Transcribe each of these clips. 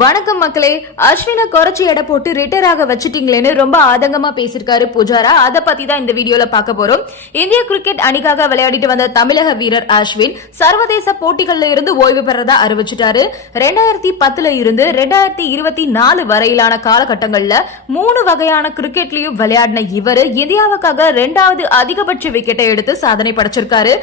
வணக்கம் மக்களே. அஸ்வினை குறைச்சி எடை போட்டு ரிட்டையர் ஆக வச்சுட்டீங்களேன்னு ரொம்ப ஆதங்கமா பேசியிருக்காரு புஜாரா. அதை பத்தி தான் இந்த வீடியோல பார்க்க போறோம். இந்திய கிரிக்கெட் அணிக்காக விளையாடிட்டு வந்த தமிழக வீரர் அஸ்வின் சர்வதேச போட்டிகள்ல இருந்து ஓய்வு பெறதா அறிவிச்சிட்டாரு. ரெண்டாயிரத்தி பத்துல இருந்து ரெண்டாயிரத்தி இருபத்தி நாலு வரையிலான காலகட்டங்கள்ல மூணு வகையான கிரிக்கெட்லயும் விளையாடின இவர் இந்தியாவுக்காக ரெண்டாவது அதிகபட்ச விக்கெட்டை எடுத்து சாதனை படைச்சிருக்காரு.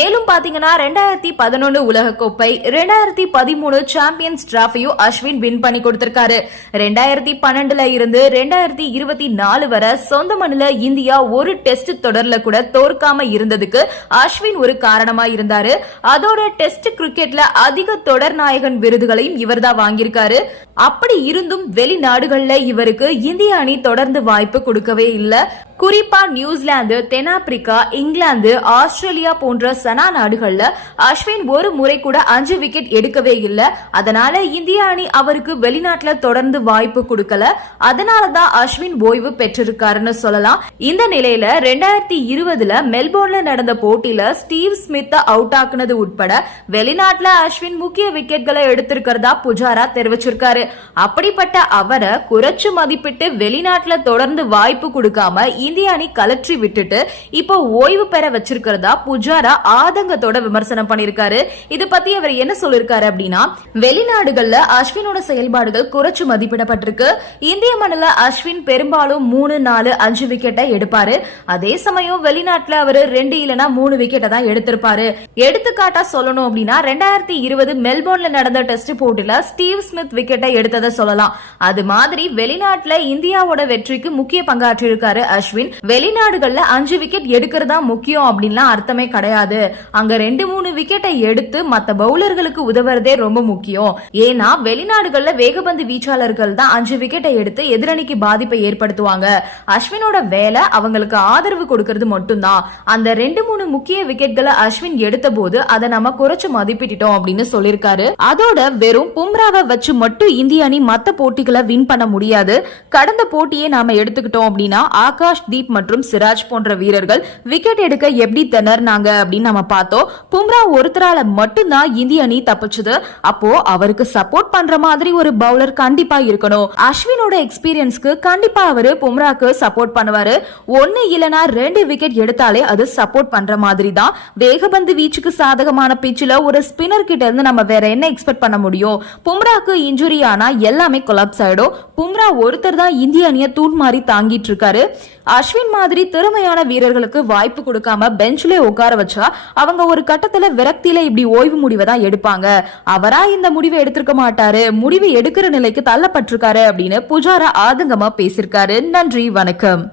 மேலும் பாத்தீங்கன்னா ரெண்டாயிரத்தி பதினொன்னு உலகக்கோப்பை ரெண்டாயிரத்தி பதிமூணு சாம்பியன்ஸ் டிராஃபியும் அஸ்வின் வின் பண்ணி கொடுத்திருக்காரு. ரெண்டாயிரத்தி பன்னெண்டுல இருந்து ரெண்டாயிரத்தி இருபத்தி நாலு வரை சொந்த மண்ணுல இந்தியா ஒரு டெஸ்ட் தொடர்ல கூட தோற்காம இருந்ததுக்கு அஸ்வின் ஒரு காரணமா இருந்தாரு. அதோட டெஸ்ட் கிரிக்கெட்ல அதிக தொடர் நாயகன் விருதுகளையும் இவர் தான் வாங்கியிருக்காரு. அப்படி இருந்தும் வெளிநாடுகள்ல இவருக்கு இந்திய அணி தொடர்ந்து வாய்ப்பு கொடுக்கவே இல்லை. குறிப்பா நியூசிலாந்து தென்னாப்பிரிக்கா இங்கிலாந்து ஆஸ்திரேலியா போன்ற சனா நாடுகள்ல அஸ்வின் ஒரு முறை கூட அஞ்சு விக்கெட் எடுக்கவே இல்ல. அதனால இந்திய அணி அவருக்கு வெளிநாட்டுல தொடர்ந்து வாய்ப்பு கொடுக்கல. அதனாலதான் அஸ்வின் ஓய்வு பெற்றிருக்காருன்னு சொல்லலாம். இந்த நிலையில ரெண்டாயிரத்தி இருபதுல மெல்போர்ன்ல நடந்த போட்டியில ஸ்டீவ் ஸ்மித் அவுட் ஆக்குனது உட்பட வெளிநாட்டுல அஸ்வின் முக்கிய விக்கெட்களை எடுத்திருக்கிறதா புஜாரா தெரிவிச்சிருக்காரு. அப்படிப்பட்ட அவரை குறைச்சு மதிப்பிட்டு வெளிநாட்டுல தொடர்ந்து வாய்ப்பு கொடுக்காம இந்திய அணி கலற்றி விட்டுட்டு இப்போ ஓய்வு பெற வச்சிருக்கிறதா புஜாரா ஆதங்கத்தோட விமர்சனம் பண்ணிருக்காரு. இது பத்தி அவர் என்ன சொல்லிருக்காரு அப்படின்னா வெளிநாடுகள்ல அஸ்வினோட செயல்பாடுகள் குறைச்சு மதிப்பிடப்பட்டிருக்கு. இந்திய மண்ணில் அஸ்வின் பெரும்பாலும் மூணு நாலு அஞ்சு விக்கெட்டை எடுப்பாரு. அதே சமயம் வெளிநாட்டுல அவரு ரெண்டு இல்லனா மூணு விக்கெட்டை தான் எடுத்திருப்பாரு. எடுத்துக்காட்டா சொல்லணும் அப்படின்னா ரெண்டாயிரத்தி இருபது மெல்போர்ன்ல நடந்த டெஸ்ட் போட்டியில ஸ்டீவ் ஸ்மித் விக்கெட்டை எடுத்ததை சொல்லலாம். அது மாதிரி வெளிநாட்டுல இந்தியாவோட வெற்றிக்கு முக்கிய பங்காற்றியிருக்காரு அஸ்வின். வெளிநாடுகள்ல அஞ்சு விக்கெட் எடுக்கிறதா முக்கியம் அப்படின்லாம் அர்த்தமே கிடையாது. அங்க ரெண்டு மூணு விக்கெட்டை எடுத்து மத்த பவுலர்களுக்கு உதவுறதே ரொம்ப முக்கியம். ஏன்னா வெளிநாடுகள்ல வேகபந்து வீச்சாளர்கள் தான் அஞ்சு விக்கெட்டை எடுத்து எதிரணிக்கு பாதிப்பை ஏற்படுத்துவாங்க. அஸ்வினோட வேலை அவங்களுக்கு ஆதரவு கொடுக்கறது மட்டும்தான். அந்த ரெண்டு மூணு முக்கிய விக்கெட்களை அஸ்வின் எடுத்த போது அதை நம்ம குறைச்சு மதிப்பிட்டோம் அப்படின்னு சொல்லியிருக்காரு. அதோட வெறும் பும்ராவை வச்சு மட்டும் இந்திய அணி மத்த போட்டிகளை வின் பண்ண முடியாது. கடந்த போட்டியை நாம எடுத்துக்கிட்டோம் அப்படின்னா ஆகாஷ் தீப் மற்றும் சிராஜ் போன்ற வீரர்கள் விக்கெட் எடுக்க எப்படி திணறினாங்க அப்படின்னு நம்ம பார்த்தோம். பும்ரா ஒருத்தரால மட்டும்தான் இந்திய அணி தப்பிச்சது. அப்போ அவருக்கு சப்போர்ட் பண்ற மாதிரி ஒரு பவுலர் கண்டிப்பா இருக்கணும். அஸ்வினோட எக்ஸ்பீரியன்ஸ்க்கு கண்டிப்பா அவரு பும்ராக்கு சப்போர்ட் பண்ணுவாரு. ஒன்னு இல்லனா ரெண்டு விக்கெட் எடுத்தாலே அது சப்போர்ட் பண்ற மாதிரி தான். வேகபந்து வீச்சுக்கு சாதகமான பிச்சில் ஒரு ஸ்பின்னர் கிட்ட இருந்து நம்ம வேற என்ன எக்ஸ்பெக்ட் பண்ண முடியும்? பும்ராக்கு இன்ஜுரி ஆனா எல்லாமே கொலாப்ஸ் ஆயிடும். பும்ரா ஒருத்தர் தான் இந்திய அணியை தூண் மாதிரி தாங்கிட்டு இருக்காரு. அஸ்வின் மாதிரி திறமையான வீரர்களுக்கு வாய்ப்பு கொடுக்காம பெஞ்ச்ல உட்கார வச்சா அவங்க ஒரு கட்டத்துல விரக்தியில இப்படி ஓய்வு முடிவை தான் எடுப்பாங்க. அவரா இந்த முடிவை எடுத்திருக்க மாட்டாரு. முடிவு எடுக்கிற நிலைக்கு தள்ளப்பட்டிருக்காரு அப்படின்னு புஜாரா ஆதங்கமா பேசியிருக்காரு. நன்றி வணக்கம்.